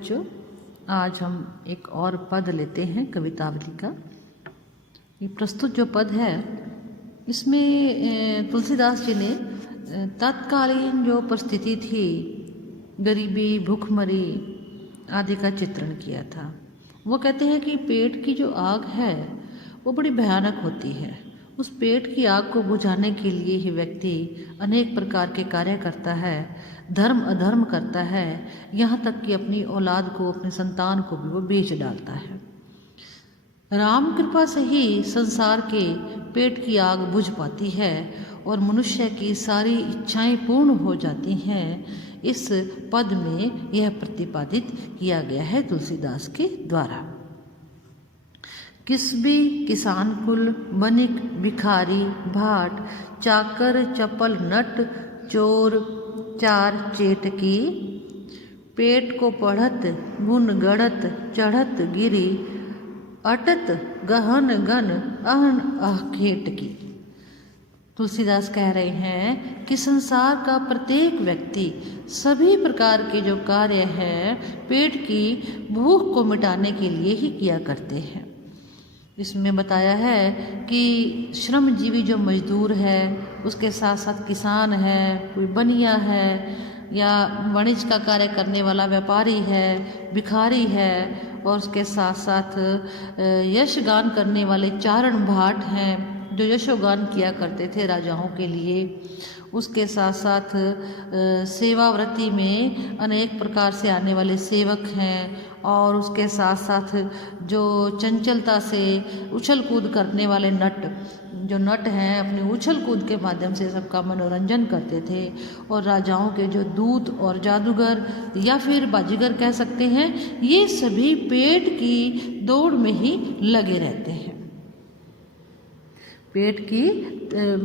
बच्चों, आज हम एक और पद लेते हैं कवितावली का। ये प्रस्तुत जो पद है इसमें तुलसीदास जी ने तत्कालीन जो परिस्थिति थी, गरीबी, भूखमरी आदि का चित्रण किया था। वो कहते हैं कि पेट की जो आग है वो बड़ी भयानक होती है। उस पेट की आग को बुझाने के लिए ही व्यक्ति अनेक प्रकार के कार्य करता है, धर्म अधर्म करता है, यहाँ तक कि अपनी औलाद को, अपनी संतान को भी वो बेच डालता है। राम कृपा से ही संसार के पेट की आग बुझ पाती है और मनुष्य की सारी इच्छाएं पूर्ण हो जाती हैं। इस पद में यह प्रतिपादित किया गया है तुलसीदास के द्वारा। किसबी किसान कुल, बनिक भिखारी भाट, चाकर चपल नट, चोर चार चेटकी, पेट को पढ़त गुण गढ़त चढ़त गिरी, अटत गहन गन अहन अखेट की। तुलसीदास कह रहे हैं कि संसार का प्रत्येक व्यक्ति सभी प्रकार के जो कार्य हैं पेट की भूख को मिटाने के लिए ही किया करते हैं। इसमें बताया है कि श्रमजीवी जो मजदूर है, उसके साथ साथ किसान है, कोई बनिया है या वाणिज्य का कार्य करने वाला व्यापारी है, भिखारी है, और उसके साथ साथ यशगान करने वाले चारण भाट हैं जो यशोगान किया करते थे राजाओं के लिए। उसके साथ साथ सेवाव्रति में अनेक प्रकार से आने वाले सेवक हैं, और उसके साथ साथ जो चंचलता से उछल कूद करने वाले नट हैं, अपनी उछल कूद के माध्यम से सबका मनोरंजन करते थे। और राजाओं के जो दूत और जादूगर या फिर बाजीगर कह सकते हैं, ये सभी पेट की दौड़ में ही लगे रहते हैं। पेट की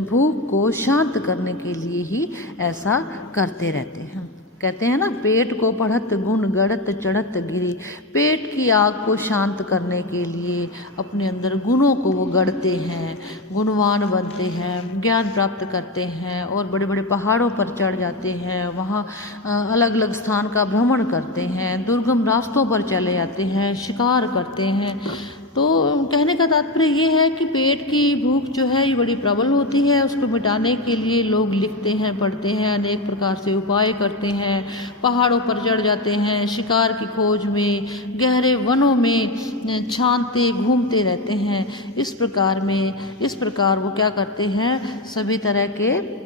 भूख को शांत करने के लिए ही ऐसा करते रहते हैं। कहते हैं ना, पेट को पढ़त गुण गढ़त चढ़त गिरी। पेट की आग को शांत करने के लिए अपने अंदर गुणों को वो गढ़ते हैं, गुणवान बनते हैं, ज्ञान प्राप्त करते हैं और बड़े बड़े पहाड़ों पर चढ़ जाते हैं, वहाँ अलग अलग स्थान का भ्रमण करते हैं, दुर्गम रास्तों पर चले जाते हैं, शिकार करते हैं। तो कहने का तात्पर्य ये है कि पेट की भूख जो है ये बड़ी प्रबल होती है। उसको मिटाने के लिए लोग लिखते हैं, पढ़ते हैं, अनेक प्रकार से उपाय करते हैं, पहाड़ों पर चढ़ जाते हैं, शिकार की खोज में गहरे वनों में छानते घूमते रहते हैं। इस प्रकार वो क्या करते हैं, सभी तरह के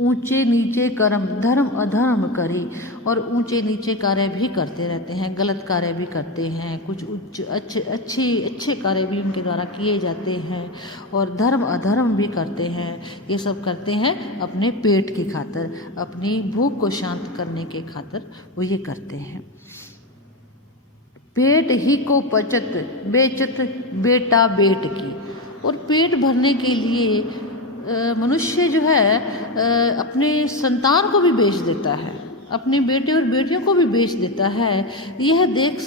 ऊंचे नीचे कर्म धर्म अधर्म करी, और ऊंचे नीचे कार्य भी करते रहते हैं, गलत कार्य भी करते हैं, कुछ उच्च अच्छे कार्य भी उनके द्वारा किए जाते हैं, और धर्म अधर्म भी करते हैं। ये सब करते हैं अपने पेट की खातिर, अपनी भूख को शांत करने के खातिर वो ये करते हैं। पेट ही को पचत बेचत बेटा बेट की। और पेट भरने के लिए मनुष्य जो है अपने संतान को भी बेच देता है, अपने बेटे और बेटियों को भी बेच देता है। यह देखते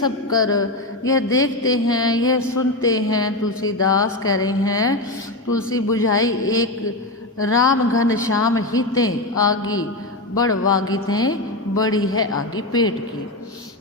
हैं, यह सुनते हैं। तुलसीदास कह रहे हैं, तुलसी बुझाई एक राम घन श्याम हिते आगी, बड़ वागितें बड़ी है आगी पेट की।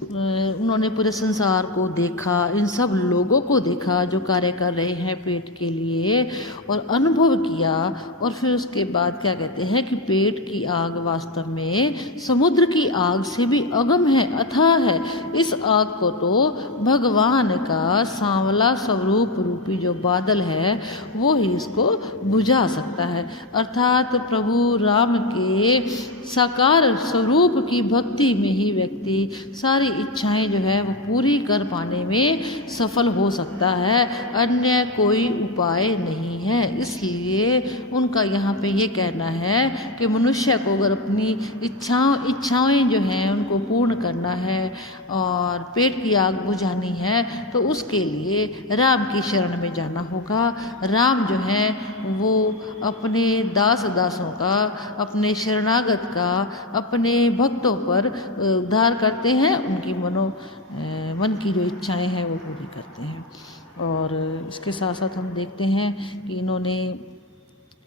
उन्होंने पूरे संसार को देखा, इन सब लोगों को देखा जो कार्य कर रहे हैं पेट के लिए, और अनुभव किया। और फिर उसके बाद क्या कहते हैं कि पेट की आग वास्तव में समुद्र की आग से भी अगम है, अथाह है। इस आग को तो भगवान का सांवला स्वरूप रूपी जो बादल है वो ही इसको बुझा सकता है। अर्थात प्रभु राम के साकार स्वरूप की भक्ति में ही व्यक्ति सारी इच्छाएं जो है वो पूरी कर पाने में सफल हो सकता है, अन्य कोई उपाय नहीं है। इसलिए उनका यहाँ पे ये कहना है कि मनुष्य को अगर अपनी इच्छाएं जो हैं उनको पूर्ण करना है और पेट की आग बुझानी है तो उसके लिए राम की शरण में जाना होगा। राम जो है वो अपने दासों का, अपने शरणागत का, अपने भक्तों पर उद्धार करते हैं, उनकी मन की जो इच्छाएं हैं वो पूरी करते हैं। और इसके साथ साथ हम देखते हैं कि इन्होंने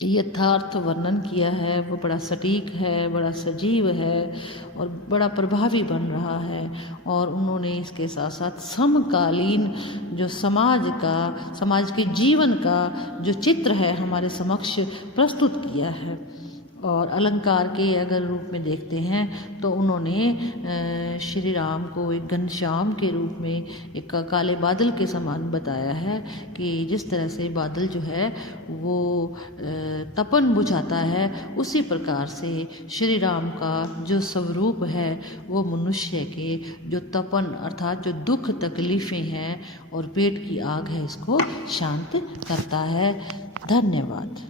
यथार्थ वर्णन किया है वो बड़ा सटीक है, बड़ा सजीव है और बड़ा प्रभावी बन रहा है। और उन्होंने इसके साथ साथ समकालीन जो समाज के जीवन का जो चित्र है हमारे समक्ष प्रस्तुत किया है। और अलंकार के अगर रूप में देखते हैं तो उन्होंने श्री राम को एक घनश्याम के रूप में, एक काले बादल के समान बताया है कि जिस तरह से बादल जो है वो तपन बुझाता है, उसी प्रकार से श्री राम का जो स्वरूप है वो मनुष्य के जो तपन अर्थात जो दुख तकलीफ़ें हैं और पेट की आग है इसको शांत करता है। धन्यवाद।